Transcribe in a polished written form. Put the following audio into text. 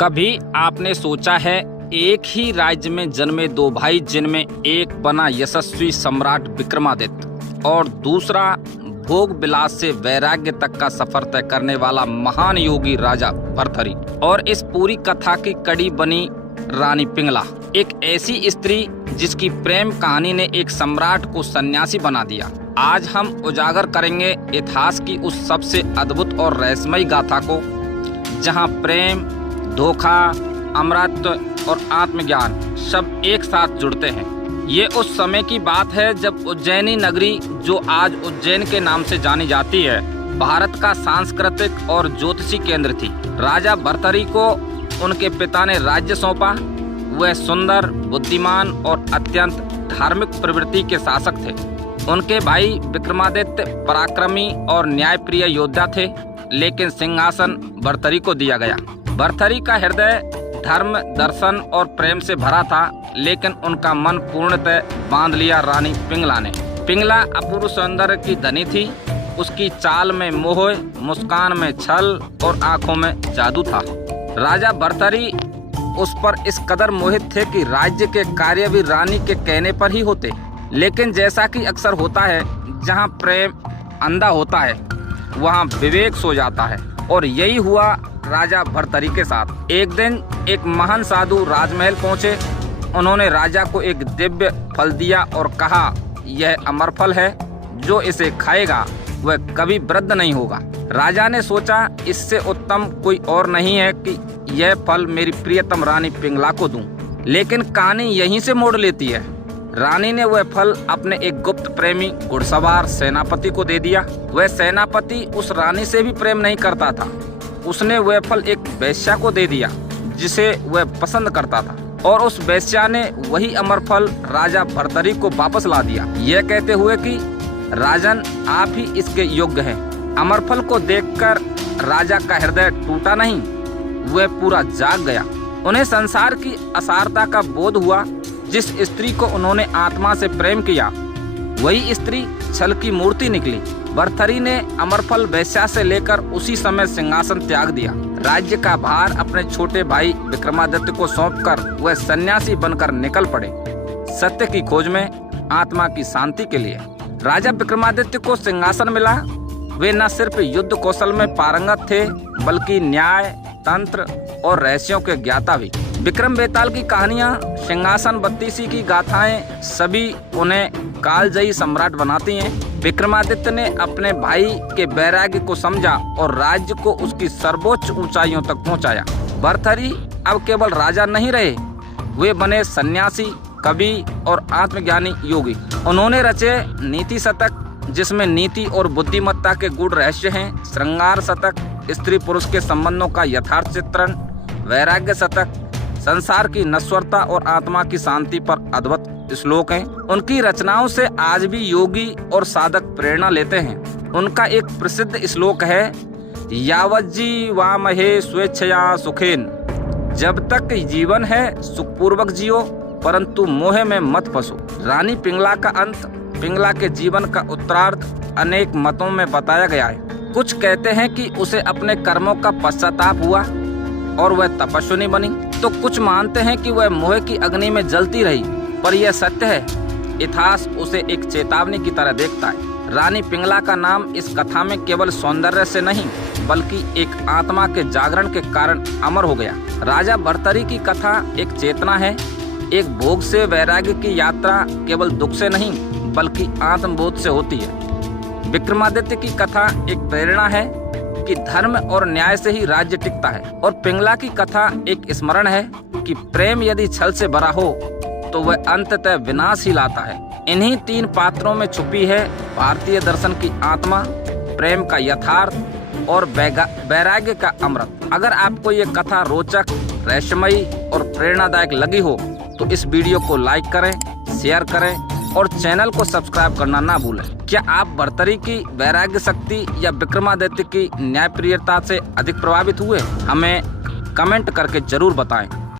कभी आपने सोचा है एक ही राज्य में जन्मे दो भाई जिनमें एक बना यशस्वी सम्राट विक्रमादित्य और दूसरा भोग विलास से वैराग्य तक का सफर तय करने वाला महान योगी राजा भर्तहरि, और इस पूरी कथा की कड़ी बनी रानी पिंगला, एक ऐसी स्त्री जिसकी प्रेम कहानी ने एक सम्राट को सन्यासी बना दिया। आज हम उजागर करेंगे इतिहास की उस सबसे अद्भुत और रहस्यमयी गाथा को जहां प्रेम, धोखा, अमरत्व और आत्मज्ञान सब एक साथ जुड़ते हैं। ये उस समय की बात है जब उज्जैनी नगरी, जो आज उज्जैन के नाम से जानी जाती है, भारत का सांस्कृतिक और ज्योतिषी केंद्र थी। राजा भर्तहरि को उनके पिता ने राज्य सौंपा। वह सुंदर, बुद्धिमान और अत्यंत धार्मिक प्रवृत्ति के शासक थे। उनके भाई विक्रमादित्य पराक्रमी और न्यायप्रिय योद्धा थे, लेकिन सिंहासन भर्तहरि को दिया गया। भर्तहरि का हृदय धर्म, दर्शन और प्रेम से भरा था, लेकिन उनका मन पूर्णतः बांध लिया रानी पिंगला ने। पिंगला अपूर्व सौंदर्य की धनी थी। उसकी चाल में मोह, मुस्कान में छल और आंखों में जादू था। राजा भर्तहरि उस पर इस कदर मोहित थे कि राज्य के कार्य भी रानी के कहने पर ही होते। लेकिन जैसा कि अक्सर होता है, जहां प्रेम अंधा होता है वहां विवेक सो जाता है, और यही हुआ राजा भर्तहरि के साथ। एक दिन एक महान साधु राजमहल पहुंचे। उन्होंने राजा को एक दिव्य फल दिया और कहा, यह अमर फल है, जो इसे खाएगा वह कभी वृद्ध नहीं होगा। राजा ने सोचा, इससे उत्तम कोई और नहीं है कि यह फल मेरी प्रियतम रानी पिंगला को दूं। लेकिन कहानी यहीं से मोड़ लेती है। रानी ने वह फल अपने एक गुप्त प्रेमी घुड़सवार सेनापति को दे दिया। वह सेनापति उस रानी से भी प्रेम नहीं करता था। उसने वह फल एक वेश्या को दे दिया जिसे वह पसंद करता था, और उस वेश्या ने वही अमर फल राजा भर्तहरि को वापस ला दिया, यह कहते हुए कि राजन, आप ही इसके योग्य हैं। अमर फल को देखकर राजा का हृदय टूटा नहीं, वह पूरा जाग गया। उन्हें संसार की असारता का बोध हुआ। जिस स्त्री को उन्होंने आत्मा से प्रेम किया, वही स्त्री छल की मूर्ति निकली। भर्तहरि ने अमरफल वेश्या से लेकर उसी समय सिंहासन त्याग दिया। राज्य का भार अपने छोटे भाई विक्रमादित्य को सौंपकर वह सन्यासी बनकर निकल पड़े, सत्य की खोज में, आत्मा की शांति के लिए। राजा विक्रमादित्य को सिंहासन मिला। वे न सिर्फ युद्ध कौशल में पारंगत थे, बल्कि न्याय, तंत्र और रहस्यों के ज्ञाता भी। विक्रम बेताल की कहानियां, सिंहासन बत्तीसी की गाथाएं सभी उन्हें कालजयी सम्राट बनाती हैं। विक्रमादित्य ने अपने भाई के वैराग्य को समझा और राज्य को उसकी सर्वोच्च ऊंचाइयों तक पहुंचाया। भर्तहरि अब केवल राजा नहीं रहे, वे बने सन्यासी, कवि और आत्मज्ञानी योगी। उन्होंने रचे नीति शतक, जिसमें नीति और बुद्धिमत्ता के गूढ़ रहस्य हैं। श्रृंगार शतक, स्त्री पुरुष के संबंधों का यथार्थ चित्रण। वैराग्य शतक, संसार की नश्वरता और आत्मा की शांति पर अद्भुत श्लोक हैं। उनकी रचनाओं से आज भी योगी और साधक प्रेरणा लेते हैं। उनका एक प्रसिद्ध श्लोक है, यावज्जी वामहे स्वेच्छया सुखेन। जब तक जीवन है सुखपूर्वक जियो, परंतु मोह में मत फंसो। रानी पिंगला का अंत, पिंगला के जीवन का उत्तरार्ध अनेक मतों में बताया गया है। कुछ कहते हैं कि उसे अपने कर्मों का पश्चाताप हुआ और वह तपस्विनी बनी, तो कुछ मानते हैं कि वह मोह की अग्नि में जलती रही। पर यह सत्य है, इतिहास उसे एक चेतावनी की तरह देखता है। रानी पिंगला का नाम इस कथा में केवल सौंदर्य से नहीं, बल्कि एक आत्मा के जागरण के कारण अमर हो गया। राजा भर्तहरि की कथा एक चेतना है। एक भोग से वैराग्य की यात्रा केवल दुख से नहीं, बल्कि आत्मबोध से होती है। विक्रमादित्य की कथा एक प्रेरणा है कि धर्म और न्याय से ही राज्य टिकता है, और पिंगला की कथा एक स्मरण है कि प्रेम यदि छल से भरा हो तो वह अंततः विनाश ही लाता है। इन्हीं तीन पात्रों में छुपी है भारतीय दर्शन की आत्मा, प्रेम का यथार्थ और वैराग्य का अमृत। अगर आपको ये कथा रोचक, रहस्यमयी और प्रेरणादायक लगी हो तो इस वीडियो को लाइक करें, शेयर करें और चैनल को सब्सक्राइब करना ना भूलें। क्या आप भर्तहरि की वैराग्य शक्ति या विक्रमादित्य की न्यायप्रियता से अधिक प्रभावित हुए? हमें कमेंट करके जरूर बताएं।